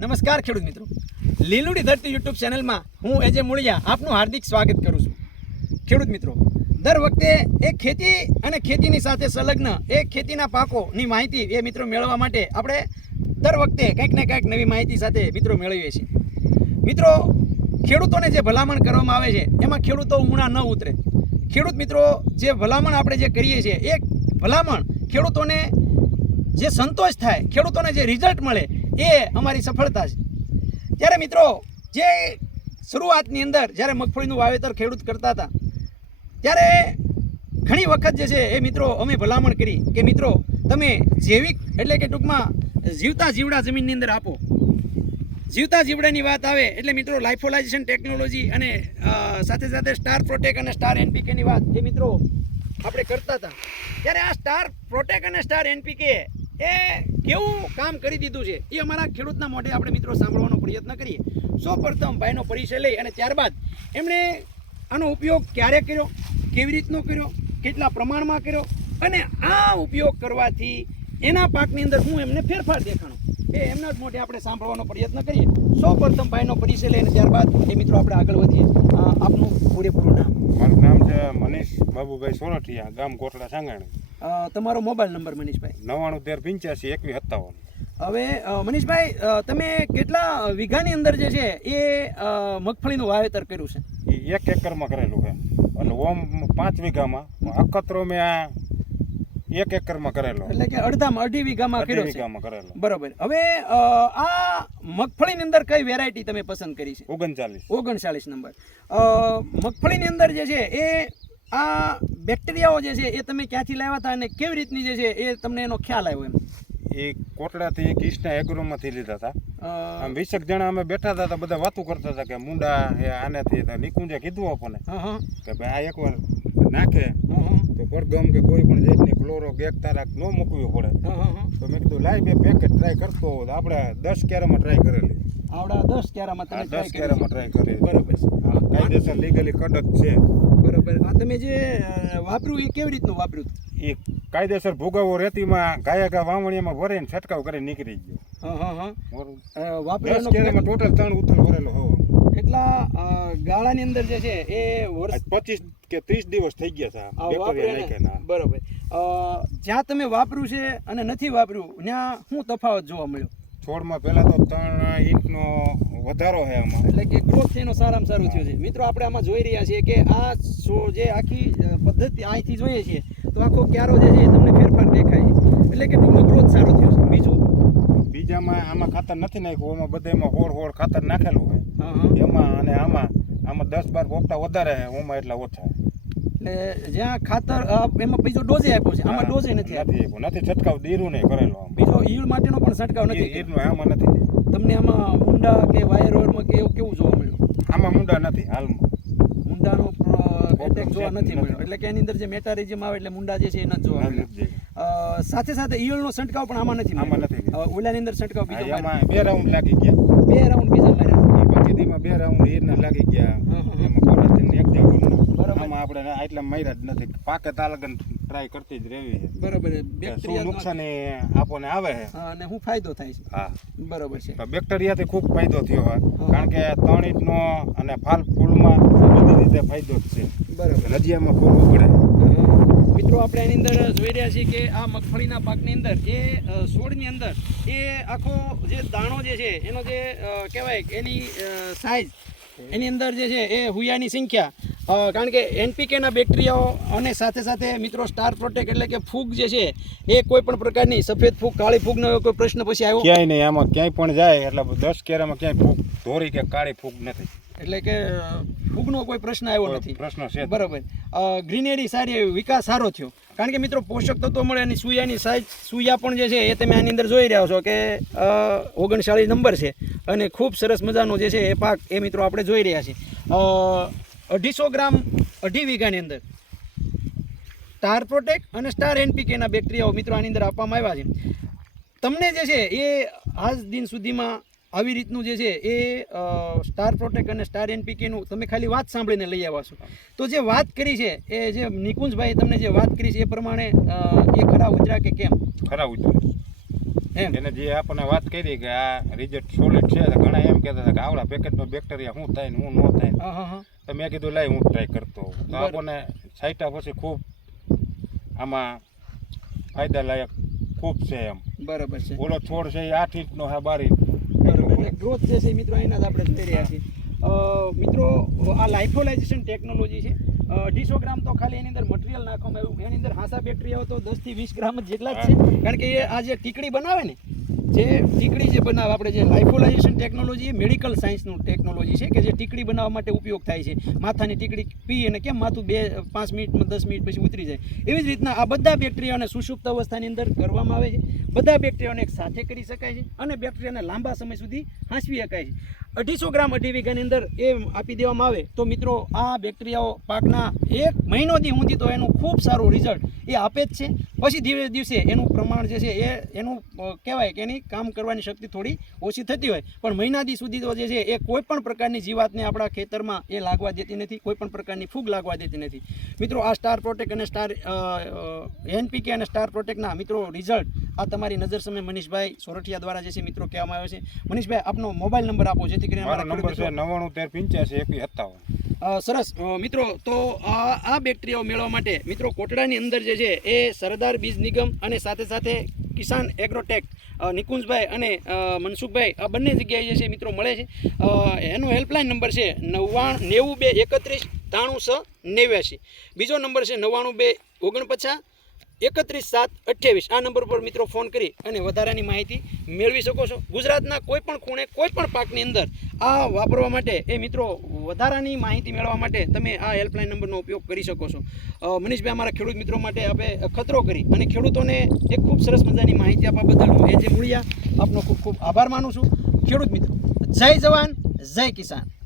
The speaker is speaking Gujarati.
નમસ્કાર ખેડૂત મિત્રો. લીલુડી ધરતી યુટ્યુબ ચેનલમાં હું એજે મૂળિયા આપનું હાર્દિક સ્વાગત કરું છું. ખેડૂત મિત્રો, દર વખતે એક ખેતી અને ખેતીની સાથે સંલગ્ન એક ખેતીના પાકોની માહિતી એ મિત્રો મેળવવા માટે આપણે દર વખતે કંઈક ને કંઈક નવી માહિતી સાથે મિત્રો મેળવીએ છીએ. મિત્રો, ખેડૂતોને જે ભલામણ કરવામાં આવે છે, એમાં ખેડૂતો ઉણા ન ઉતરે. ખેડૂત મિત્રો, જે ભલામણ આપણે જે કરીએ છીએ, એ ભલામણ ખેડૂતોને જે સંતોષ થાય, ખેડૂતોને જે રિઝલ્ટ મળે એ અમારી સફળતા છે. ત્યારે મિત્રો, જે શરૂઆતની અંદર જ્યારે મગફળીનું વાવેતર ખેડૂત કરતા હતા, ત્યારે ઘણી વખત જે છે, એ મિત્રો, અમે ભલામણ કરી કે મિત્રો, તમે જૈવિક એટલે કે ટૂંકમાં જીવતા જીવડા જમીનની અંદર આપો. જીવતા જીવડાની વાત આવે એટલે મિત્રો લાઇફોલાઇઝેશન ટેકનોલોજી અને સાથે સાથે સ્ટાર પ્રોટેક અને સ્ટાર એનપીકેની વાત એ મિત્રો, આપણે કરતા હતા. ત્યારે આ સ્ટાર પ્રોટેક અને સ્ટાર એનપીકે એ કેવું કામ કરી દીધું છે? એ અમારા ખેડૂતના મોઢે આપણે મિત્રો સાંભળવાનો પ્રયત્ન કરીએ. સૌ પ્રથમ ભાઈનો પરિચય લઈ અને ત્યારબાદ એમણે આનો ઉપયોગ ક્યારે કર્યો? કેવી રીતનો કર્યો? કેટલા પ્રમાણમાં કર્યો? અને આ ઉપયોગ કરવાથી એના પાકની અંદર હું એમને ફેરફાર દેખાણો. એ એમના જ મોઢે આપણે સાંભળવાનો પ્રયત્ન કરીએ. સૌ પ્રથમ ભાઈનો પરિચય લઈને ત્યારબાદ એ મિત્રો આપણે આગળ વધીએ. આપનું પૂરેપૂરું નામ. મારું નામ છે મનીષ બાબુભાઈ સોરઠિયા ગામ કોટડા સાંગાણી. તમારો મોબાઈલ નંબર મનીષભાઈ. નવ્વાણું તેર પંચ્યાસી એકવીસ સત્તાવન. હવે મનીષભાઈ તમે કેટલા વીઘાની અંદર જે છે એ મગફળીનું વાવેતર કર્યું છે? એ એક એકરમાં કરેલું છે. અને ઓમ પાંચ વીઘામાં અખતરો મેં આ એક એકરમાં કરેલો. એટલે કે અડધામાં અઢી વીઘામાં કર્યો વીઘામાં કરેલો. બરોબર. હવે આ મગફળીની અંદર કઈ વેરાયટી તમે પસંદ કરી છે? ઓગણચાલીસ. ઓગણચાલીસ નંબર. મગફળીની અંદર જે છે એ આ બેક્ટેરિયાઓ જે છે એ તમે ક્યાંથી લાવ્યા હતા અને કેવી રીતની જે છે એ તમને એનો ખ્યાલ આવ્યો એમ? એ કોટડાથી કૃષ્ણા એગ્રોમાંથી લીધા હતા. આમ વીસેક જણા અમે બેઠા હતા તો બધા વાતો કરતા હતા કે મુંડા એ આનાથી નિકુંજે કીધું આપણને કે ભાઈ આ એકવાર નાખે. હં, હં, તો પડગમ કે કોઈ પણ જાતની ક્લોરો ગેક તારાક ન મૂકવી પડે. હં, હં, હં. તો મેં કીધું લાઈ બે પેકેટ ટ્રાય કરતો તો આપણે દસ કેરામાં ટ્રાય કરેલી. આવડા દસ try દસ કેરામાં ટ્રાય કરી. બરાબર. કાયદેસર લીગલી કડક છે. બરોબર. આ તમે જે વાપર્યું એ કેવી રીતનું વાપર્યું એ કાયદેસર ભોગાવો રેતીમાં ગાયા ગા વાવણીમાં ભરીને છંટકાવ કરી નીકળી ગયો. હા હા હા. ક્યારામાં ટોટલ ત્રણ ઉથલ ભરેલો હો કેટલા ગાળાની અંદર જે છે એ વર્ષ પચીસ કે ત્રીસ દિવસ થઈ ગયા નાખ્યાના. બરોબર. જ્યાં તમે વાપર્યું છે અને નથી વાપર્યું ત્યાં શું તફાવત જોવા મળ્યો? છોડમાં પહેલા તો ત્રણ ઇંચનો વધારો છે આમાં. એટલે કે ગ્રોથ એનો સારામાં સારું થયું છે. મિત્રો આપણે આમાં જોઈ રહ્યા છીએ કે આ જે આખી પદ્ધતિ અહીંથી જોઈએ છીએ તો આખો ક્યારો જે છે તમને ફેરફાર દેખાય. એટલે કે ટૂંકમાં ગ્રોથ સારો થયો છે. બીજું? બીજામાં આમાં ખાતર નથી નાખ્યું આમાં બધામાં હોળ હોળ ખાતર નાખેલું હોય. એમાં અને આમાં આમાં દસ બાર પોપટા વધારે છે ઓમાં એટલા ઓછા. એટલે જ્યાં ખાતર એમાં બીજો ડોઝે આપ્યો છે. આમાં ડોઝે નથી આપ્યો. નથી છટકાવ દેરું નહીં કરેલો બીજો ઈળ માટેનો પણ છંટકાવ નથી ઈળનો આમાં નથી તમને આમાં મુંડા કે વાયર ઓવરમાં કે એવું કેવું જોવા મળ્યું? આમાં મુંડા નથી હાલમાં. મુંડાનો એટેક જોવા નથી. મળ્યો. એટલે કે એની અંદર જે મેટારિઝમ આવે એટલે મુંડા જે છે એ નથી જોવા મળ્યો. સાથે સાથે ઈયળનો છંટકાવ પણ આમાં નથી આમાં નથી. ઓલાની અંદર છંટકાવ બીજો બે રાઉન્ડ લાગી ગયા. બે રાઉન્ડ બીજા માર્યા એ પછી દીમાં બે રાઉન્ડ ઈરના લાગી ગયા હં, હં, હં. એમાં કોરાટીન એક જાગુરના. આમાં આટલા માર્યા જ નથી. પાકે તાલગન ટ્રાય કરતી જ રહેવી છે. બરોબર શું નુકસાન એ આપણને આવે છે. અને શું ફાયદો થાય છે. હા. બરોબર છે. બેક્ટેરિયાથી ખૂબ ફાયદો થયો હોય. કારણ કે ત્રણ ઇંચનો અને ફાલ ફૂલમાં બધી રીતે ફાયદો જ છે. બરોબર. નજીયામાં ફૂલ ઉગડે. મિત્રો આપણે એની અંદર જોઈ રહ્યા છીએ કે આ મગફળીના પાકની અંદર એ છોડની અંદર એ આખો જે દાણો જે છે એનો જે કહેવાય એની સાઇઝ એની અંદર જે છે એ હુયાની સંખ્યા કારણ કે એનપીકેના બેક્ટેરિયાઓ અને સાથે સાથે મિત્રો સ્ટાર પ્રોટેક એટલે કે ફૂગ જે છે એ કોઈ પણ પ્રકારની સફેદ ફૂગ કાળી ફૂગનો કોઈ પ્રશ્ન પછી આવ્યો? ક્યાંય નહીં આમાં ક્યાંય પણ જાય એટલે દસ કેરામાં ક્યાંય ફૂગ ધોરી કે કાળી ફૂગ નથી. એટલે કે ફૂગનો કોઈ પ્રશ્ન આવ્યો નથી. પ્રશ્ન છે બરાબર. ગ્રીનરી સારી વિકાસ સારો થયો. કારણ કે મિત્રો પોષક તત્વો મળે અને સુયાની સાઈઝ સુયા પણ જે છે એ તમે આની અંદર જોઈ રહ્યા છો કે ઓગણચાળીસ નંબર છે. અને ખૂબ સરસ મજાનો જે છે એ પાક એ મિત્રો આપણે જોઈ રહ્યા છીએ. અઢીસો ગ્રામ અઢી વીઘાની અંદર. સ્ટાર પ્રોટેક અને સ્ટાર એનપીકેના બેક્ટેરિયાઓ મિત્રો આની અંદર આપવામાં આવ્યા છે. તમને જે છે એ આજ દિન સુધીમાં આવી રીતનું જે છે એ સ્ટાર પ્રોટેક અને સ્ટાર એનપીકેનું તમે ખાલી વાત સાંભળીને લઈ આવ્યા છો. તો જે વાત કરી છે એ જે નિકુંજભાઈ તમને જે વાત કરી છે એ પ્રમાણે એ ખરા ઉજરા કે કેમ? ખરા ઉજરા એમ. એને જે આપણને વાત કરી કે આ રિઝલ્ટ સોલિડ છે ઘણા એમ કહેતા હતા કે આવડા પેકેટમાં બેક્ટેરિયા શું થાય ને શું ન થાય. હા હા હા. તો મેં કીધું લાઈ હું ટ્રાય કરતો. તો. આપણને સાઈટા પછી ખૂબ આમાં ફાયદાલાયક ખૂબ છે એમ. બરાબર છે. ઓલો છોડ છે એ આઠ ઇંચનો છે બાર ઇંચ. બરાબર. એટલે ગ્રોથ જે છે મિત્રો એના જ આપણે જોઈ રહ્યા છીએ. મિત્રો આ લાઇફોલાઇઝેશન ટેકનોલોજી છે. અઢીસો ગ્રામ તો ખાલી એની અંદર મટીરિયલ નાખવામાં આવ્યું. એની અંદર હાસા બેક્ટેરિયાઓ તો દસથી વીસ ગ્રામ જેટલા જ છે. કારણ કે એ આ જે ટીકડી બનાવે ને જે ટીકડી જે બનાવ, આપણે જે લાઇફોલાઇઝેશન ટેકનોલોજી એ મેડિકલ સાયન્સનું ટેકનોલોજી છે કે જે ટીકડી બનાવવા માટે ઉપયોગ થાય છે. માથાની ટીકડી પી અને કેમ માથું બે, પાંચ મિનિટમાં દસ મિનિટ પછી ઉતરી જાય. એવી જ રીતના આ બધા બેક્ટેરિયાને સુષુપ્ત અવસ્થાની અંદર કરવામાં આવે છે. બધા બેક્ટેરિયાને એક સાથે કરી શકાય છે અને બેક્ટેરિયાને લાંબા સમય સુધી હાંસવી શકાય છે. અઢીસો ગ્રામ અઢી વીઘાની અંદર એ આપી દેવામાં આવે. તો મિત્રો, આ બેક્ટેરિયાઓ પાકના એક મહિનોથી ઊંધી તો એનું ખૂબ સારું રિઝલ્ટ એ આપે જ છે. પછી ધીરે દિવસે એનું પ્રમાણ જે છે એ, એનું કહેવાય કે એની કામ કરવાની શક્તિ થોડી ઓછી થતી હોય. પણ મહિના દી સુધી તો જે છે એ કોઈ પણ પ્રકારની જીવાતને આપણા ખેતરમાં એ લાગવા દેતી નથી કોઈ પણ પ્રકારની ફૂગ લાગવા દેતી નથી. મિત્રો આ સ્ટાર પ્રોટેક અને સ્ટાર એનપીકે અને સ્ટાર પ્રોટેકના મિત્રો રિઝલ્ટ આ તમારી નજર સામે મનીષભાઈ સોરઠિયા દ્વારા જે છે મિત્રો કહેવામાં આવે છે. મનીષભાઈ આપનો મોબાઈલ નંબર આપો જેથી કરીને અમારા નંબર છે નવ્વાણું તેર પંચ્યાસી એકવી સત્તાવન. સરસ. મિત્રો, તો આ બેક્ટેરિયાઓ મેળવવા માટે, મિત્રો, કોટડાની અંદર જે છે, એ સરદાર બીજ નિગમ અને સાથે સાથે કિસાન એગ્રોટેક નિકુંજભાઈ અને મનસુખભાઈ, આ બંને જગ્યાએ જે છે, મિત્રો, મળે છે. એનો હેલ્પલાઇન નંબર છે નવ્વાણ, નેવું બે એકત્રીસ ત્રાણું છ નેવ્યાસી બીજો નંબર છે નવ્વાણું બે ઓગણપચાસ એકત્રીસ સાત અઠ્યાવીસ. આ નંબર પર મિત્રો ફોન કરી અને વધારાની માહિતી મેળવી શકો છો. ગુજરાતના કોઈ પણ ખૂણે કોઈ પણ પાકની અંદર આ વાપરવા માટે, એ મિત્રો વધારાની માહિતી મેળવવા માટે તમે આ હેલ્પલાઇન નંબરનો ઉપયોગ કરી શકો છો. મનીષભાઈ, અમારા ખેડૂત મિત્રો માટે આપણે ખતરો કરી અને ખેડૂતોને એક ખૂબ સરસ મજાની માહિતી આપવા બદલ હું એ જે મૂળિયા, આપનો ખૂબ ખૂબ આભાર માનું છું. ખેડૂત મિત્રો, જય જવાન, જય કિસાન.